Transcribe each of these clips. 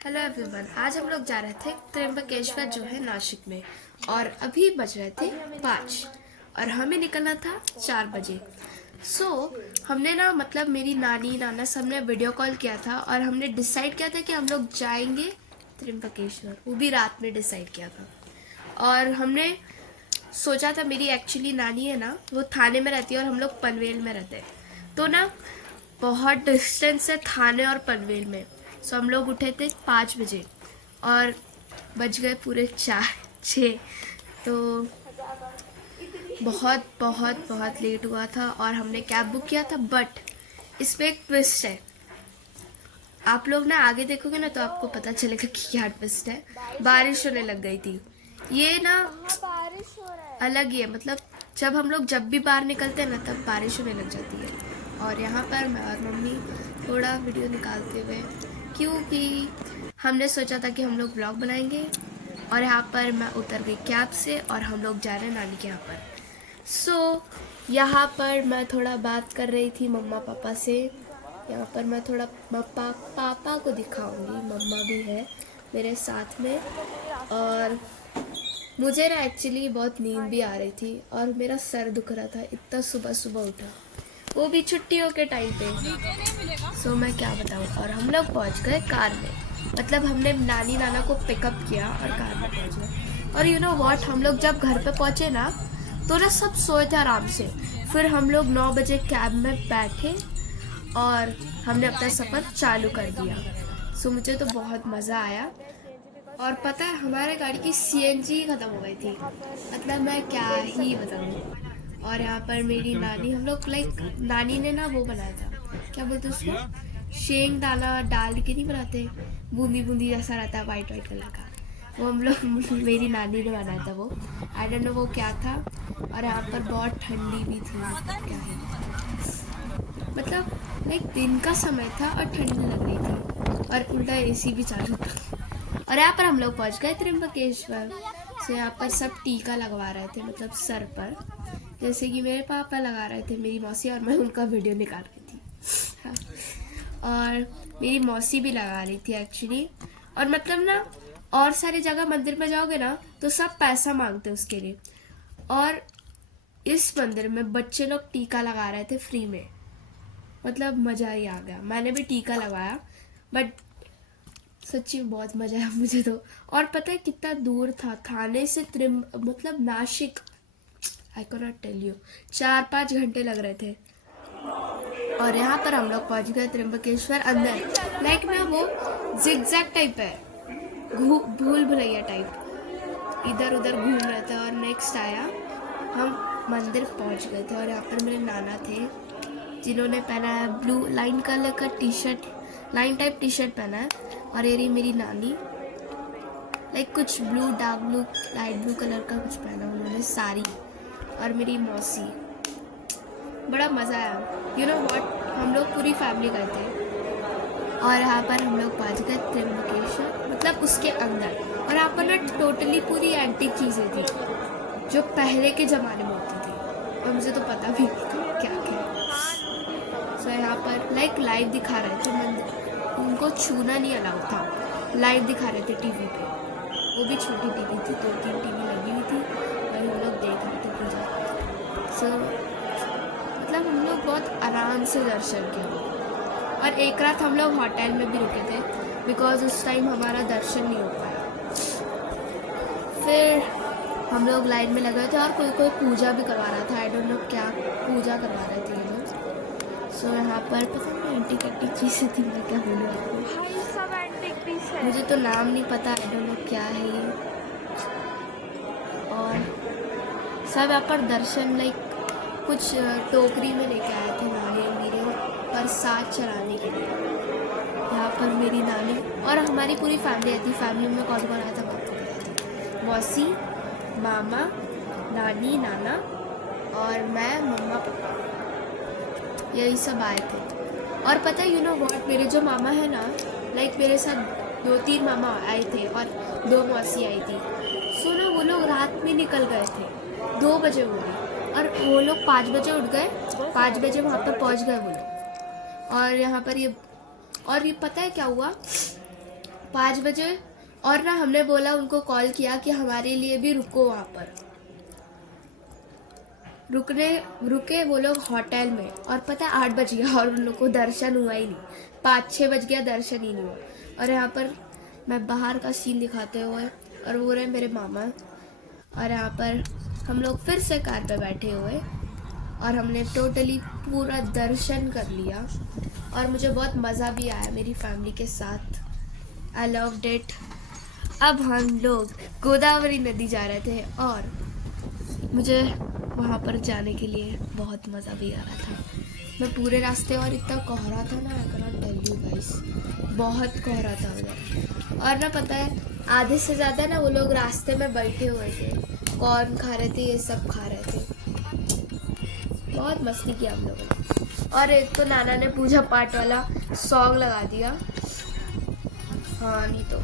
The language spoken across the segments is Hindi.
Hello everyone. आज हम लोग जा रहे थे त्र्यंबकेश्वर जो है नासिक में, और अभी बज रहे थे 5 और हमें निकलना था 4 बजे। हमने ना मतलब मेरी नानी नाना सब ने वीडियो कॉल किया था और हमने डिसाइड किया था कि हम लोग जाएंगे त्र्यंबकेश्वर, वो भी रात में डिसाइड किया था। और हमने सोचा था, मेरी एक्चुअली नानी है ना, वो थाने में रहती है और हम लोग पनवेल में रहते हैं, तो ना बहुत डिस्टेंस है थाने और पनवेल में। हम लोग उठे थे 5 बजे और बज गए पूरे 4-6, तो बहुत बहुत बहुत लेट हुआ था और हमने कैब बुक किया था। बट इसमें एक ट्विस्ट है, आप लोग ना आगे देखोगे ना तो आपको पता चलेगा कि क्या ट्विस्ट है। बारिश होने लग गई थी। ये ना बारिश हो रहा है। अलग ही है, मतलब जब भी बाहर निकलते हैं ना तब बारिश होने लग जाती है। और यहाँ पर मैं और मम्मी थोड़ा वीडियो निकालते हुए, क्योंकि हमने सोचा था कि हम लोग ब्लॉग बनाएंगे। और यहाँ पर मैं उतर गई कैब से और हम लोग जा रहे हैं नानी के यहाँ पर। यहाँ पर मैं थोड़ा बात कर रही थी मम्मा पापा से। यहाँ पर मैं थोड़ा पापा को दिखाऊंगी, मम्मा भी है मेरे साथ में। और मुझे ना एक्चुअली बहुत नींद भी आ रही थी और मेरा सर दुख रहा था, इतना सुबह सुबह उठा, वो भी छुट्टियों के टाइम पे। मैं क्या बताऊँ। और हम लोग पहुँच गए कार में, मतलब हमने नानी नाना को पिकअप किया और कार में पहुँच गए। और यू नो व्हाट, हम लोग जब घर पे पहुँचे ना तो ना सब सोए थे आराम से। फिर हम लोग 9 बजे कैब में बैठे और हमने अपना सफ़र चालू कर दिया। मुझे तो बहुत मज़ा आया। और पता है, हमारे गाड़ी की सीएनजी खत्म हो गई थी, मतलब मैं क्या ही बताऊँ। और यहाँ पर मेरी नानी, हम लोग नानी ने ना वो बनाया था, क्या बोलते उसको, शेंग दाना डाल के नहीं बनाते, बूंदी बूंदी जैसा रहता है, वाइट वाइट कलर का, वो हम लोग मेरी नानी ने बनाया था वो। आई डोंट नो वो क्या था। और यहाँ पर बहुत ठंडी भी थी, मतलब क्या है, मतलब दिन का समय था और ठंड लग रही थी और उल्टा एसी भी चालू था। और यहाँ पर हम लोग पहुँच गए त्र्यंबकेश्वर। यहाँ पर सब टीका लगवा रहे थे, मतलब सर पर, जैसे कि मेरे पापा लगा रहे थे, मेरी मौसी, और मैं उनका वीडियो निकाल रही थी। और मेरी मौसी भी लगा रही थी एक्चुअली। और मतलब ना, और सारी जगह मंदिर में जाओगे ना तो सब पैसा मांगते उसके लिए, और इस मंदिर में बच्चे लोग टीका लगा रहे थे फ्री में, मतलब मज़ा ही आ गया। मैंने भी टीका लगाया, बट सच्ची में बहुत मजा आया मुझे तो। और पता है कितना दूर था थाने से मतलब Nashik, I can not tell you, 4-5 घंटे लग रहे थे। और यहाँ पर हम लोग पहुँच गए त्र्यंबकेश्वर अंदर। ना वो जिगजैग टाइप है, भूल भुलैया टाइप, इधर उधर घूम रहे थे। और नेक्स्ट आया, हम मंदिर पहुँच गए थे। और यहाँ पर मेरे नाना थे जिन्होंने पहना है ब्लू लाइन कलर का T shirt, line type T shirt पहना है। और ये रही मेरी नानी, कुछ blue, dark blue, light blue colour का कुछ पहना उन्होंने, साड़ी। और मेरी मौसी, बड़ा मज़ा आया। यू नो व्हाट, हम लोग पूरी फैमिली गए थे। और यहाँ पर हम लोग पहुँच गए त्र्यंबकेश्वर, मतलब उसके अंदर। और यहाँ पर ना टोटली पूरी एंटीक चीज़ें थी जो पहले के ज़माने में होती थी, और मुझे तो पता भी नहीं था क्या क्या। यहाँ पर लाइव दिखा रहे थे मंदिर, उनको छूना नहीं अलाउ था, लाइव दिखा रहे थे टीवी पे। वो भी छोटी टीवी थी, 2-3 टीवी लगी हुई थी, वही हम लोग देख रहे थे पूजा। मतलब हम लोग बहुत आराम से दर्शन किए। और एक रात हम लोग होटल में भी रुके थे, बिकॉज उस टाइम हमारा दर्शन नहीं हो पाया। फिर हम लोग लाइन में लगे थे और कोई पूजा भी करवा रहा था, आई डोंट नो क्या पूजा करवा रहे थे ये लोग। यहाँ पर पता नहीं एंटीक एंटीक चीज़ें थी, मैं क्या बोलूँ आपको, सब एंटीक पीस है। मुझे तो नाम नहीं पता, आई डोंट नो क्या है ये। और सब यहाँ पर दर्शन कुछ टोकरी में लेके आए थे नारियल मीरे प्रसाद चढ़ाने के लिए। यहाँ पर मेरी नानी और हमारी पूरी फैमिली आई थी। फैमिली में कौन कौन आया था, मौसी, मामा, नानी, नाना और मैं, मम्मा, पापा, यही सब आए थे। और पता है, यू नो व्हाट, मेरे जो मामा है ना, मेरे साथ 2-3 मामा आए थे और 2 मौसी आई थी। ना वो लोग रात में निकल गए थे, 2 बजे हो गए, और वो लोग 5 बजे उठ गए, 5 बजे वहाँ पर पहुँच गए वो लोग। और यहाँ पर ये पता है क्या हुआ, 5 बजे। और ना हमने बोला, उनको कॉल किया कि हमारे लिए भी रुको वहाँ पर। रुके वो लोग होटल में, और पता है 8 बज गया और उन लोग को दर्शन हुआ ही नहीं। 5-6 बज गया, दर्शन ही नहीं हुआ। और यहाँ पर मैं बाहर का सीन दिखाते हुए, और वो रहे मेरे मामा। और यहाँ पर हम लोग फिर से कार पे बैठे हुए, और हमने टोटली पूरा दर्शन कर लिया। और मुझे बहुत मज़ा भी आया मेरी फैमिली के साथ। I loved it. अब हम लोग गोदावरी नदी जा रहे थे, और मुझे वहाँ पर जाने के लिए बहुत मज़ा भी आ रहा था। मैं पूरे रास्ते, और इतना कोहरा था ना, I can tell you guys, बहुत कोहरा था उधर। और ना पता है, आधे से ज़्यादा ना वो लोग रास्ते में बैठे हुए थे, कॉर्न खा रहे थे, ये सब खा रहे थे। बहुत मस्ती किया हम लोगों ने। और एक तो नाना ने पूजा पाठ वाला सॉन्ग लगा दिया। हाँ, नहीं तो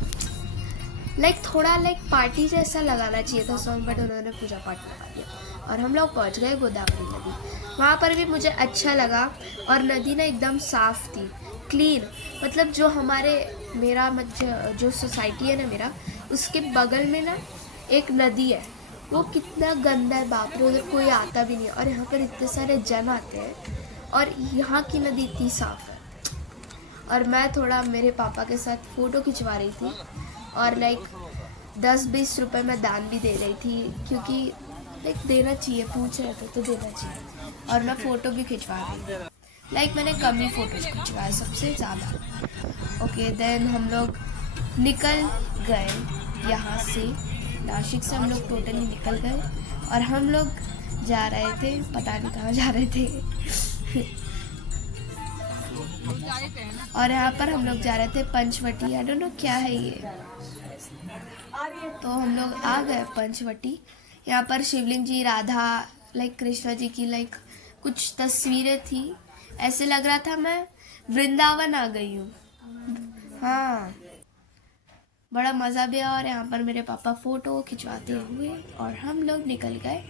थोड़ा पार्टी जैसा लगाना चाहिए था सॉन्ग, बट उन्होंने पूजा पाठ लगा दिया। और हम लोग पहुंच गए गोदावरी नदी। वहाँ पर भी मुझे अच्छा लगा, और नदी ना एकदम साफ़ थी, क्लीन। मतलब जो जो सोसाइटी है ना मेरा, उसके बगल में ना एक नदी है, वो कितना गंदा है, बाप रे, उधर कोई आता भी नहीं है। और यहाँ पर इतने सारे जन आते हैं, और यहाँ की नदी इतनी साफ़ है। और मैं थोड़ा मेरे पापा के साथ फ़ोटो खिंचवा रही थी, और 10-20 रुपए मैं दान भी दे रही थी, क्योंकि देना चाहिए, पूछ रहे थे तो देना चाहिए। और मैं फ़ोटो भी खिंचवा रही थी। मैंने कम ही फ़ोटोज़ खिंचवाए, सबसे ज़्यादा। ओके, देन हम लोग निकल गए यहाँ से, नासिक से हम लोग टोटली निकल गए। और हम लोग जा रहे थे, पता नहीं कहाँ जा रहे थे। और यहाँ पर हम लोग जा रहे थे पंचवटी। आई डोंट नो क्या है ये। तो हम लोग आ गए पंचवटी। यहाँ पर शिवलिंग जी, राधा, कृष्णा जी की कुछ तस्वीरें थी। ऐसे लग रहा था मैं वृंदावन आ गई हूँ। हाँ, बड़ा मज़ा भी आया। और यहाँ पर मेरे पापा फ़ोटो खिंचवाते हुए, और हम लोग निकल गए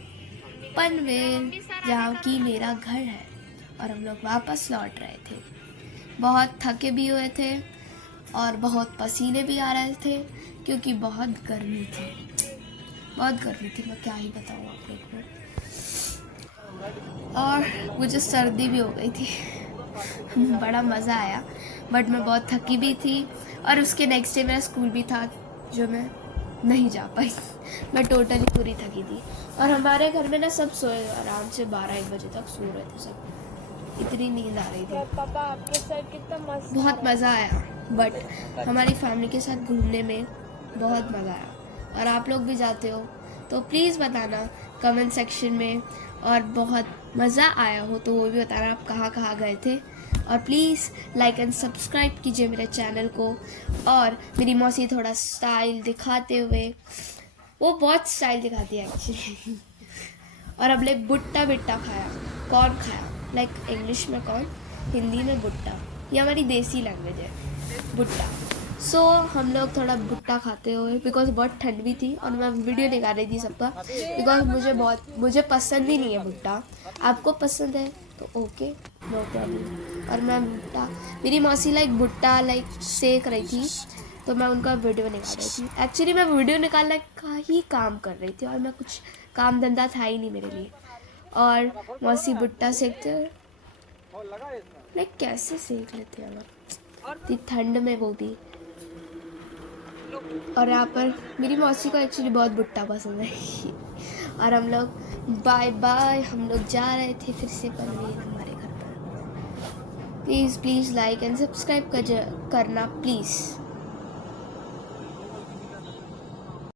पनवेल, जहाँ की मेरा घर है। और हम लोग वापस लौट रहे थे। बहुत थके भी हुए थे, और बहुत पसीने भी आ रहे थे, क्योंकि बहुत गर्मी थी, मैं क्या ही बताऊँ आप लोग को। और मुझे सर्दी भी हो गई थी। बड़ा मज़ा आया, बट मैं बहुत थकी भी थी। और उसके नेक्स्ट डे मेरा स्कूल भी था, जो मैं नहीं जा पाई। मैं टोटली पूरी थकी थी। और हमारे घर में ना सब सोए आराम से, 12-1 बजे तक सो रहे थे सब, इतनी नींद आ रही थी। पापा आपके साथ कितना मस्त, बहुत मज़ा आया, बट हमारी फैमिली के साथ घूमने में बहुत मज़ा आया। और आप लोग भी जाते हो तो प्लीज़ बताना कमेंट सेक्शन में, और बहुत मज़ा आया हो तो वो भी बताना आप कहाँ कहाँ गए थे। और प्लीज़ लाइक एंड सब्सक्राइब कीजिए मेरे चैनल को। और मेरी मौसी थोड़ा स्टाइल दिखाते हुए, वो बहुत स्टाइल दिखाती है एक्चुअली। और अब भुट्टा खाया, कॉर्न खाया, इंग्लिश में कॉर्न, हिंदी में भुट्टा, ये हमारी देसी लैंग्वेज है, भुट्टा। सो हम लोग थोड़ा भुट्टा खाते हुए, बिकॉज बहुत ठंड भी थी, और मैं वीडियो निकाल रही थी सबका, बिकॉज मुझे पसंद ही नहीं है भुट्टा। आपको पसंद है तो ओके, नो प्रॉब्लम। और मैं भुट्टा, मेरी मौसी भुट्टा सेक रही थी, तो मैं उनका वीडियो निकाल रही थी। एक्चुअली मैं वीडियो निकालने का ही काम कर रही थी, और मैं कुछ काम धंधा था ही नहीं मेरे लिए। और मौसी भुट्टा सेकते, कैसे सेक लेते हैं इतनी ठंड में, वो भी। और यहाँ पर मेरी मौसी को एक्चुअली बहुत भुट्टा पसंद है। और हम लोग बाय बाय, हम लोग जा रहे थे फिर से पनवेल हमारे घर पर। प्लीज़ लाइक एंड सब्सक्राइब करना प्लीज़।